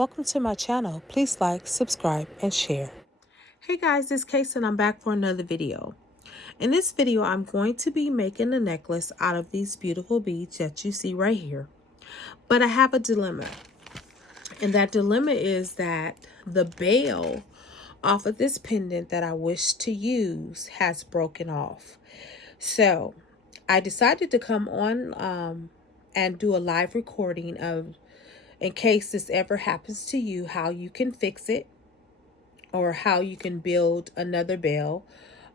Welcome to my channel. Please like, subscribe, and share. Hey guys, it's Case and I'm back for another video. In this video, I'm going to be making a necklace out of these beautiful beads that you see right here. But I have a dilemma. And that dilemma is that the bail off of this pendant that I wish to use has broken off. So I decided to come on and do a live recording of, in case this ever happens to you, how you can fix it or how you can build another bail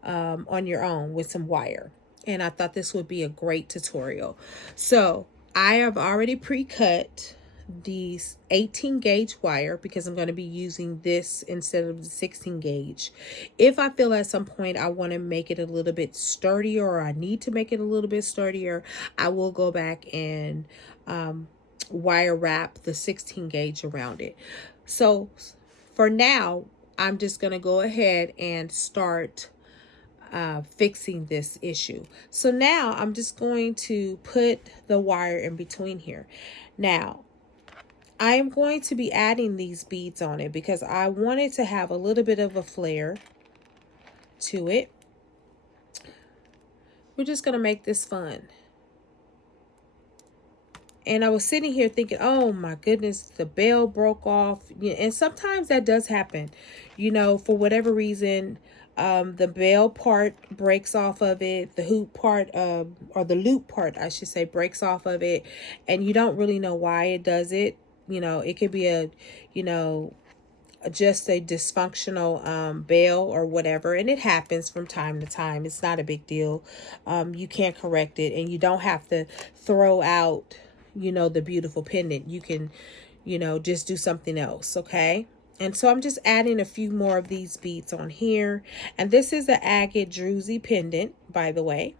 on your own with some wire. And I thought this would be a great tutorial. So I have already pre-cut these 18 gauge wire because I'm going to be using this instead of the 16 gauge. If I feel at some point I want to make it a little bit sturdier, or I need to make it a little bit sturdier, I will go back and wire wrap the 16 gauge around it. So for now, I'm just going to go ahead and start fixing this issue. So now I'm just going to put the wire in between here. Now I am going to be adding these beads on it because I wanted to have a little bit of a flare to it. We're just going to make this fun. And I was sitting here thinking, oh my goodness, the bail broke off. And sometimes that does happen, you know, for whatever reason. The bail part breaks off of it. The hoop part, or the loop part, I should say, breaks off of it. And you don't really know why it does it. You know, it could be a, you know, just a dysfunctional bail or whatever. And it happens from time to time. It's not a big deal. You can't correct it. And you don't have to throw out, you know, the beautiful pendant. You can, you know, just do something else. Okay. And so I'm just adding a few more of these beads on here. And this is the agate druzy pendant, by the way.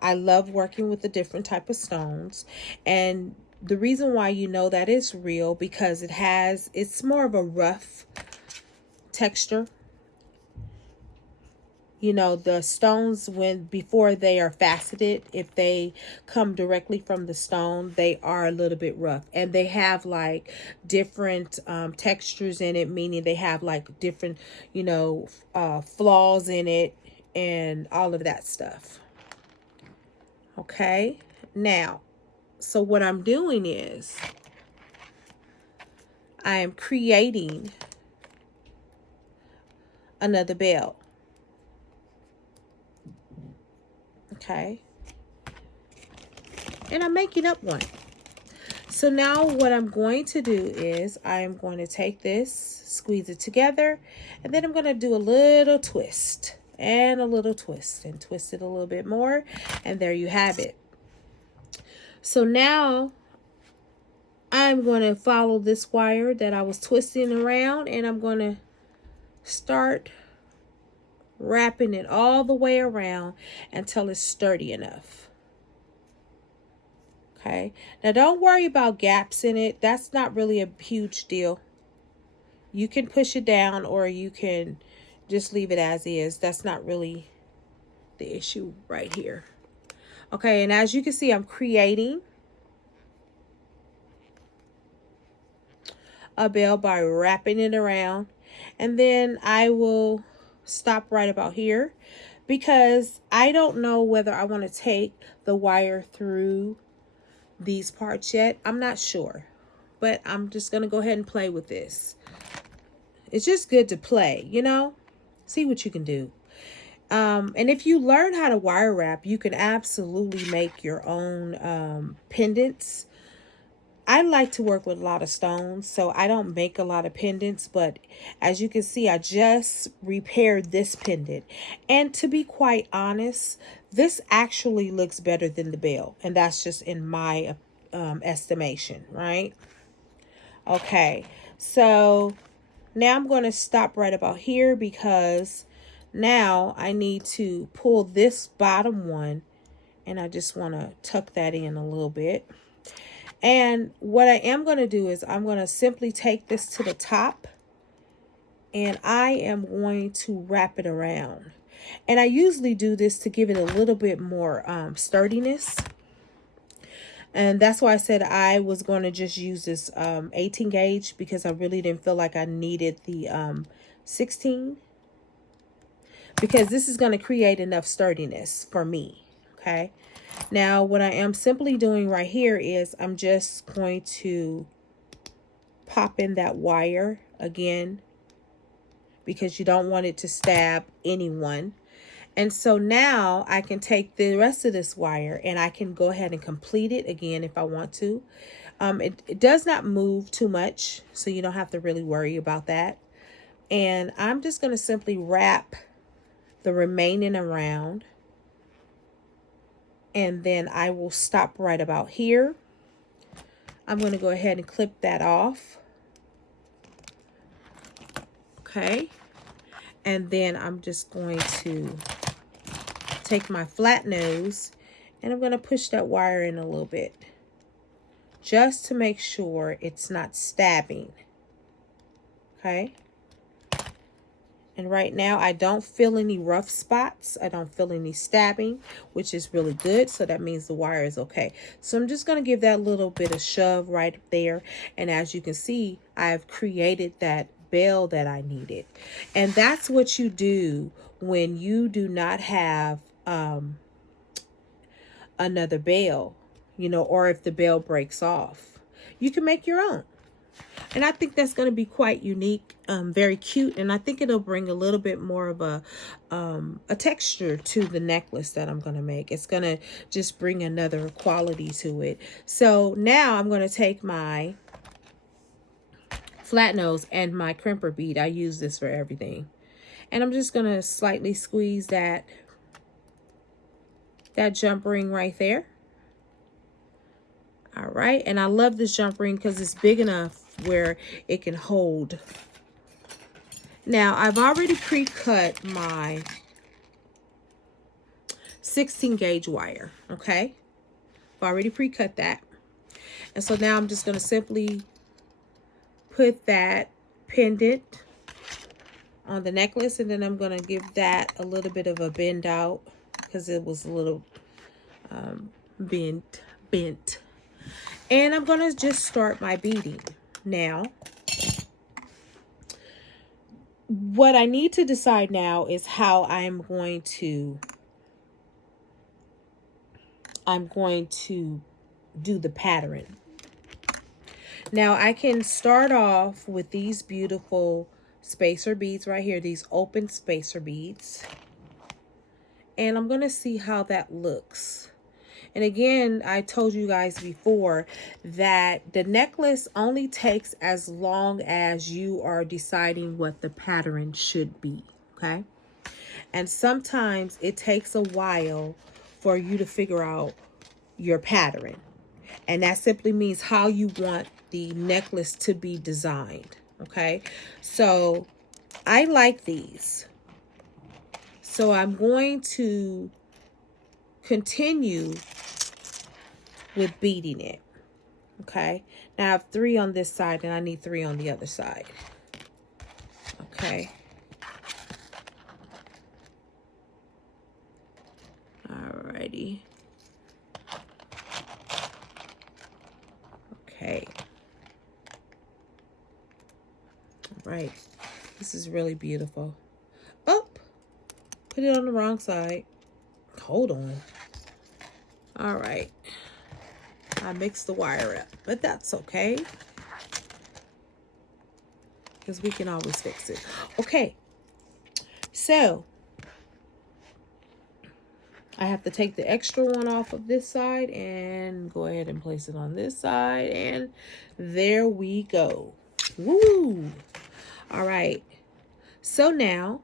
I love working with the different type of stones. And the reason why you know that it's real, because it's more of a rough texture. You know, the stones, before they are faceted, if they come directly from the stone, they are a little bit rough. And they have like different textures in it, meaning they have like different, you know, flaws in it and all of that stuff. Okay. Now, so what I'm doing is I am creating another bail. Okay. And I'm making up one. So now what I'm going to do is I am going to take this, squeeze it together, and then I'm going to do a little twist and a little twist and twist it a little bit more. And there you have it. So now I'm going to follow this wire that I was twisting around, and I'm going to start wrapping it all the way around until it's sturdy enough. Okay. Now don't worry about gaps in it. That's not really a huge deal. You can push it down or you can just leave it as is. That's not really the issue right here. Okay. And as you can see, I'm creating a bail by wrapping it around. And then I will stop right about here because I don't know whether I want to take the wire through these parts yet. I'm not sure, but I'm just going to go ahead and play with this. It's just good to play, you know, see what you can do. And if you learn how to wire wrap, you can absolutely make your own pendants. I like to work with a lot of stones, so I don't make a lot of pendants, but as you can see, I just repaired this pendant. And to be quite honest, this actually looks better than the bail, and that's just in my estimation, right? Okay, so now I'm going to stop right about here because now I need to pull this bottom one, and I just want to tuck that in a little bit. And what I am going to do is I'm going to simply take this to the top and I am going to wrap it around. And I usually do this to give it a little bit more sturdiness. And that's why I said I was going to just use this 18 gauge, because I really didn't feel like I needed the 16, because this is going to create enough sturdiness for me. Okay. Now, what I am simply doing right here is I'm just going to pop in that wire again, because you don't want it to stab anyone. And so now I can take the rest of this wire and I can go ahead and complete it again if I want to. It does not move too much, so you don't have to really worry about that. And I'm just going to simply wrap the remaining around. And then I will stop right about here. I'm going to go ahead and clip that off. Okay. And then I'm just going to take my flat nose and I'm going to push that wire in a little bit, just to make sure it's not stabbing. Okay. And right now I don't feel any rough spots. I don't feel any stabbing, which is really good. So that means the wire is okay. So I'm just going to give that little bit of shove right there. And as you can see, I've created that bell that I needed. And that's what you do when you do not have another bell, you know, or if the bell breaks off, you can make your own. And I think that's going to be quite unique, very cute. And I think it'll bring a little bit more of a texture to the necklace that I'm going to make. It's going to just bring another quality to it. So now I'm going to take my flat nose and my crimper bead. I use this for everything. And I'm just going to slightly squeeze that jump ring right there. All right. And I love this jump ring because it's big enough where it can hold. Now, I've already pre-cut my 16 gauge wire. Okay. I've already pre-cut that. And so now I'm just going to simply put that pendant on the necklace, and then I'm going to give that a little bit of a bend out because it was a little bent. And I'm going to just start my beading. Now, what I need to decide now is how I'm going to do the pattern. Now, I can start off with these beautiful spacer beads right here, these open spacer beads. And I'm going to see how that looks. And again, I told you guys before that the necklace only takes as long as you are deciding what the pattern should be, okay? And sometimes it takes a while for you to figure out your pattern. And that simply means how you want the necklace to be designed, okay? So I like these. So I'm going to continue with beading it. Okay. Now I have 3 on this side and I need 3 on the other side. Okay. Alrighty. Okay. All right. This is really beautiful. Oh, put it on the wrong side. Hold on. All right. I mixed the wire up, but that's okay, because we can always fix it. Okay, so I have to take the extra one off of this side and go ahead and place it on this side, and there we go. Woo! All right, so now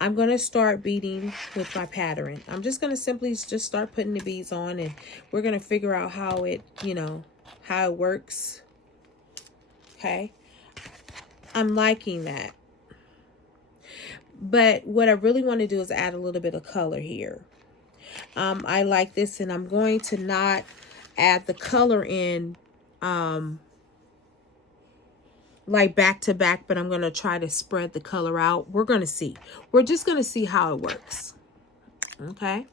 I'm going to start beading with my pattern. I'm just going to simply just start putting the beads on, and we're going to figure out how it, you know, how it works. Okay. I'm liking that. But what I really want to do is add a little bit of color here. I like this, and I'm going to not add the color in like back to back, but I'm going to try to spread the color out. We're going to see. We're just going to see how it works. Okay.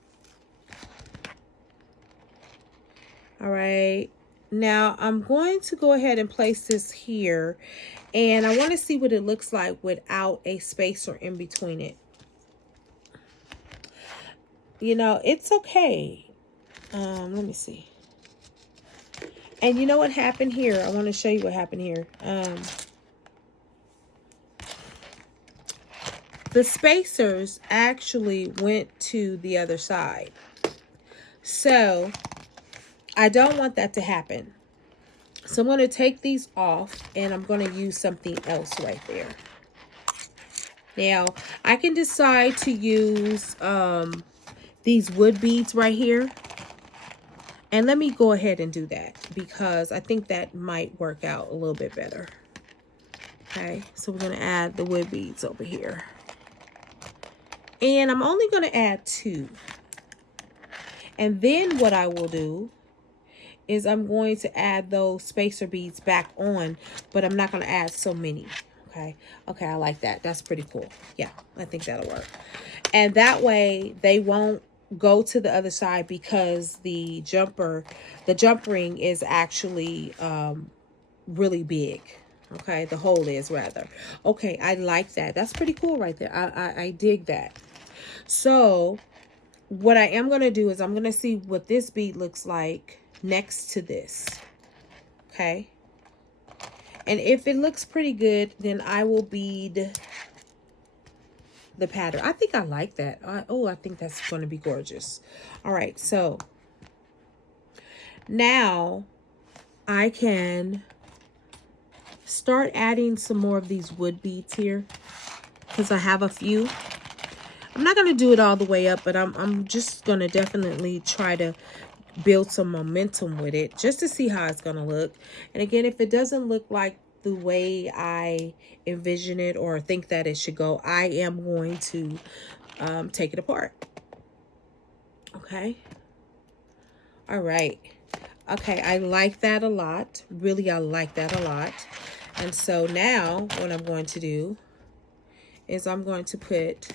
All right. Now I'm going to go ahead and place this here, and I want to see what it looks like without a spacer in between it. You know, it's okay. Let me see. And you know what happened here? I want to show you what happened here. The spacers actually went to the other side. So I don't want that to happen. So I'm going to take these off, and I'm going to use something else right there. Now, I can decide to use these wood beads right here. And let me go ahead and do that, because I think that might work out a little bit better. Okay, so we're going to add the wood beads over here. And I'm only going to add 2. And then what I will do is I'm going to add those spacer beads back on, but I'm not going to add so many. Okay, I like that. That's pretty cool. Yeah, I think that'll work. And that way they won't go to the other side, because the jump ring is actually really big. Okay, the hole is rather. Okay, I like that. That's pretty cool right there. I dig that. So what I am going to do is I'm going to see what this bead looks like next to this. Okay, and if it looks pretty good, then I will bead the pattern. I think I like that. I think that's going to be gorgeous. All right, so now I can start adding some more of these wood beads here, because I have a few. I'm not going to do it all the way up, but I'm just going to definitely try to build some momentum with it, just to see how it's going to look. And again, if it doesn't look like the way I envision it or think that it should go, I am going to take it apart. Okay. All right. Okay, I like that a lot. Really, I like that a lot. And so now what I'm going to do is I'm going to put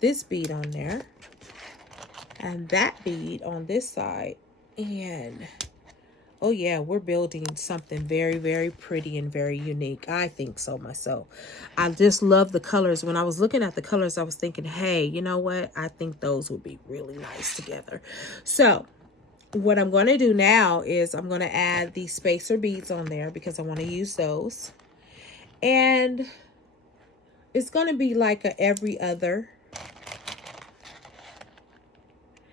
this bead on there and that bead on this side. And oh yeah, we're building something very, very pretty and very unique. I think so myself. I just love the colors. When I was looking at the colors, I was thinking, hey, you know what? I think those would be really nice together. So what I'm going to do now is I'm going to add these spacer beads on there, because I want to use those. And it's going to be like a every other.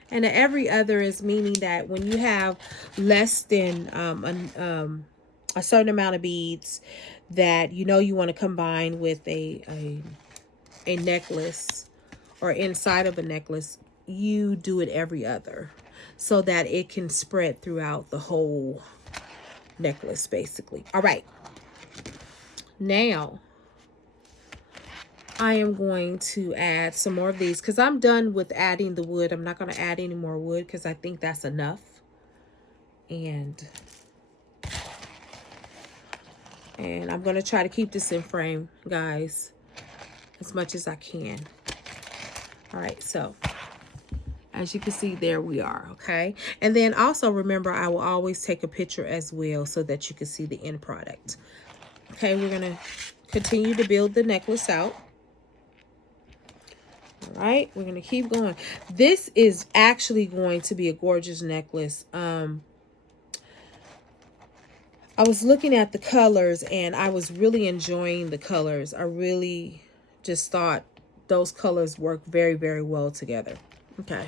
And a every other is meaning that when you have less than a certain amount of beads that you know you want to combine with a necklace, or inside of a necklace, you do it every other, so that it can spread throughout the whole necklace, basically. All right. Now I am going to add some more of these, because I'm done with adding the wood. I'm not going to add any more wood, because I think that's enough. And I'm going to try to keep this in frame, guys, as much as I can. All right, so as you can see, there we are. Okay, and then also remember, I will always take a picture as well, so that you can see the end product. Okay, we're going to continue to build the necklace out. All right, we're going to keep going. This is actually going to be a gorgeous necklace. I was looking at the colors, and I was really enjoying the colors. I really just thought those colors work very, very well together. Okay.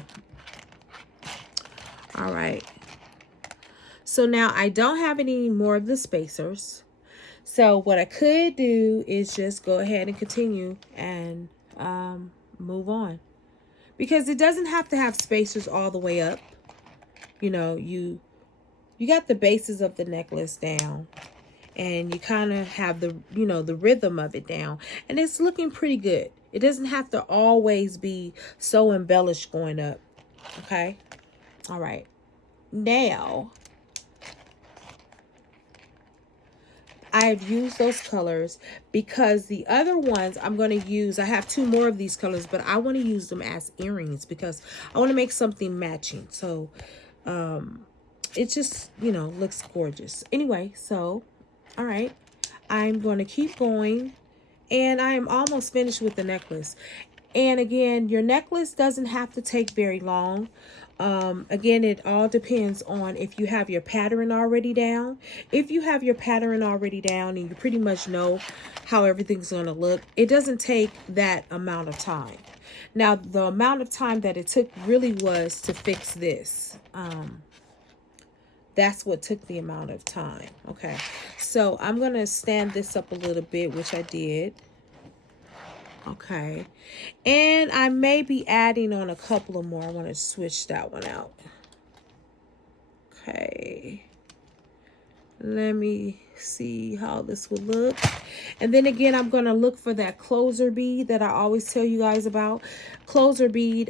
All right. So now I don't have any more of the spacers. So what I could do is just go ahead and continue and move on, because it doesn't have to have spacers all the way up. You know, you got the bases of the necklace down, and you kind of have the, you know, the rhythm of it down, and it's looking pretty good. It doesn't have to always be so embellished going up. Okay. All right. Now I've used those colors, because the other ones I'm going to use, I have 2 more of these colors, but I want to use them as earrings, because I want to make something matching. So It just, you know, looks gorgeous. Anyway, so, all right, I'm going to keep going, and I am almost finished with the necklace. And again, your necklace doesn't have to take very long. Again, it all depends on if you have your pattern already down. If you have your pattern already down and you pretty much know how everything's going to look, it doesn't take that amount of time. Now, the amount of time that it took really was to fix this. That's what took the amount of time. Okay, so I'm going to stand this up a little bit, which I did. Okay, and I may be adding on a couple of more. I want to switch that one out. Okay, let me see how this will look. And then again, I'm going to look for that closer bead that I always tell you guys about. Closer bead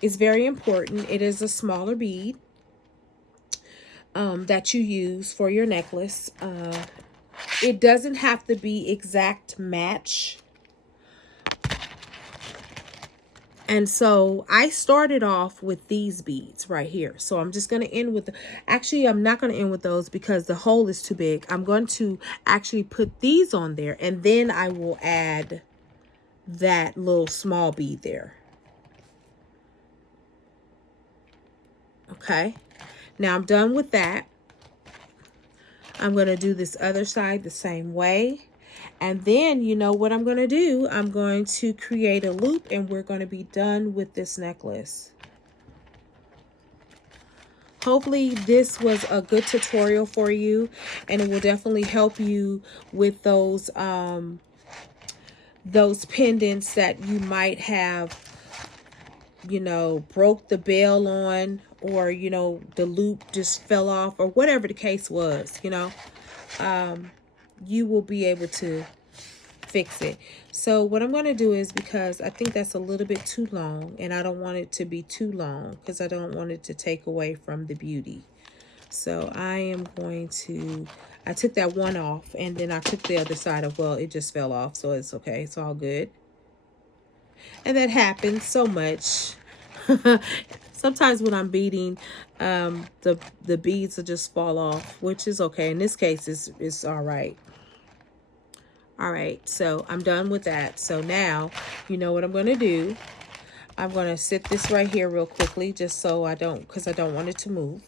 is very important. It is a smaller bead that you use for your necklace. It doesn't have to be exact match. And so I started off with these beads right here. So I'm just going to end with, actually, I'm not going to end with those because the hole is too big. I'm going to actually put these on there, and then I will add that little small bead there. Okay. Now I'm done with that. I'm going to do this other side the same way. And then, you know what I'm going to do? I'm going to create a loop, and we're going to be done with this necklace. Hopefully this was a good tutorial for you, and it will definitely help you with those pendants that you might have, you know, broke the bell on, or, you know, the loop just fell off, or whatever the case was, you know. You will be able to fix it. So what I'm going to do is, because I think that's a little bit too long, and I don't want it to be too long because I don't want it to take away from the beauty. So I am going to, I took that one off, and then I took the other side of, well, it just fell off, so it's okay. It's all good. And that happens so much. Sometimes when I'm beading, the beads will just fall off, which is okay. In this case, it's all right. All right, so I'm done with that. So now, you know what I'm going to do. I'm going to sit this right here real quickly, just so I don't, because I don't want it to move.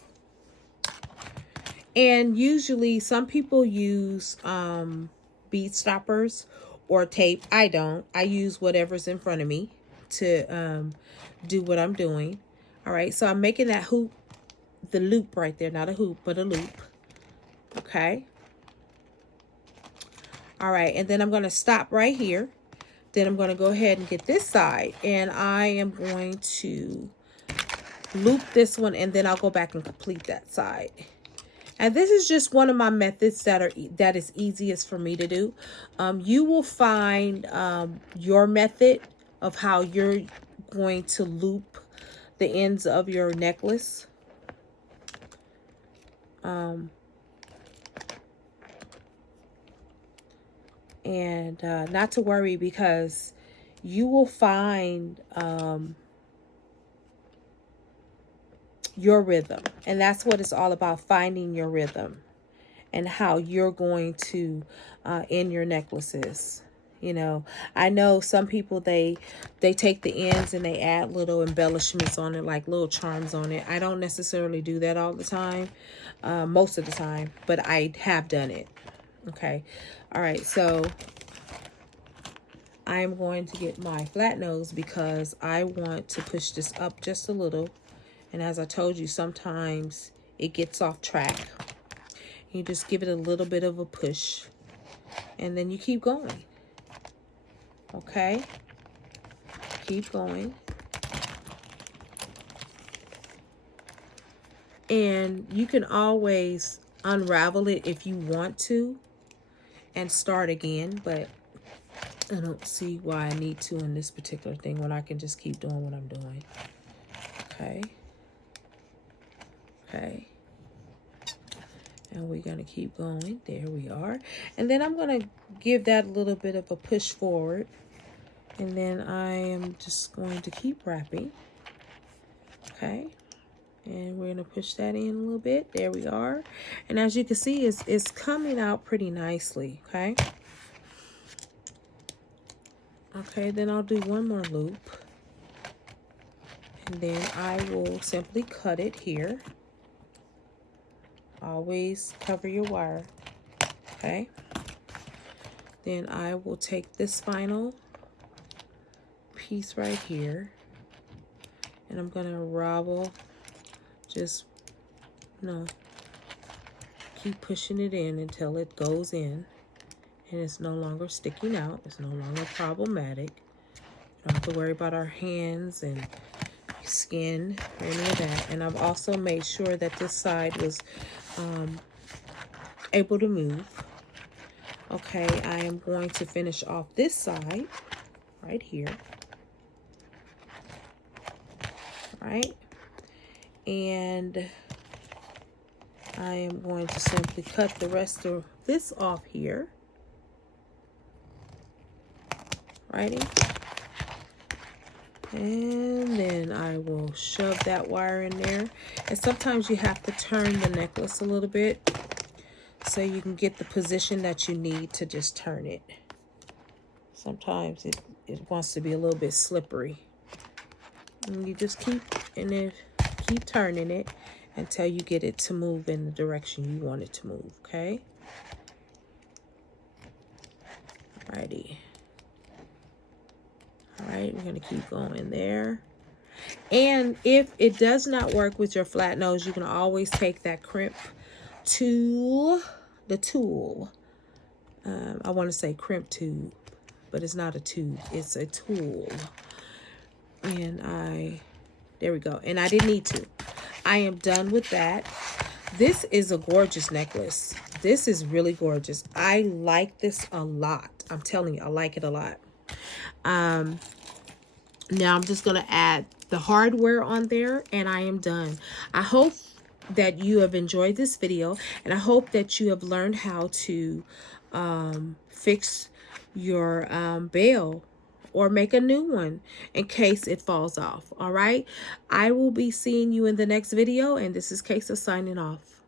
And usually some people use bead stoppers or tape. I don't. I use whatever's in front of me to do what I'm doing. All right, so I'm making that hoop, the loop right there, not a hoop, but a loop. Okay. All right, and then I'm going to stop right here. Then I'm going to go ahead and get this side, and I am going to loop this one, and then I'll go back and complete that side. And this is just one of my methods that is easiest for me to do. You will find your method of how you're going to loop the ends of your necklace. And not to worry, because you will find your rhythm. And that's what it's all about, finding your rhythm and how you're going to end your necklaces. You know, I know some people, they take the ends and they add little embellishments on it, like little charms on it. I don't necessarily do that all the time, most of the time, but I have done it. Okay. All right. So I'm going to get my flat nose because I want to push this up just a little. And as I told you, sometimes it gets off track. You just give it a little bit of a push, and then you keep going. Okay? Keep going. And you can always unravel it if you want to and start again, but I don't see why I need to in this particular thing when I can just keep doing what I'm doing. Okay. Okay. And we're going to keep going. There we are. And then I'm going to give that a little bit of a push forward. And then I am just going to keep wrapping. Okay. And we're going to push that in a little bit. There we are. And as you can see, it's coming out pretty nicely, okay? Okay, then I'll do one more loop. And then I will simply cut it here. Always cover your wire, okay? Then I will take this final piece right here. And I'm going to ravel, just, keep pushing it in until it goes in. And it's no longer sticking out. It's no longer problematic. You don't have to worry about our hands and skin or any of that. And I've also made sure that this side was able to move. Okay, I am going to finish off this side right here. Right? And I am going to simply cut the rest of this off here. Righty. And then I will shove that wire in there. And sometimes you have to turn the necklace a little bit so you can get the position that you need to just turn it. Sometimes it wants to be a little bit slippery. And you just keep turning it until you get it to move in the direction you want it to move, okay? Alrighty. Alright, we're going to keep going there. And if it does not work with your flat nose, you can always take that crimp tool, the tool. I want to say crimp tube, but it's not a tube, it's a tool. And there we go. And I didn't need to. I am done with that. This is a gorgeous necklace. This is really gorgeous. I like this a lot. I'm telling you, I like it a lot. Now I'm just going to add the hardware on there and I am done. I hope that you have enjoyed this video and I hope that you have learned how to fix your bell or make a new one in case it falls off. All right. I will be seeing you in the next video, and this is Kaysa signing off.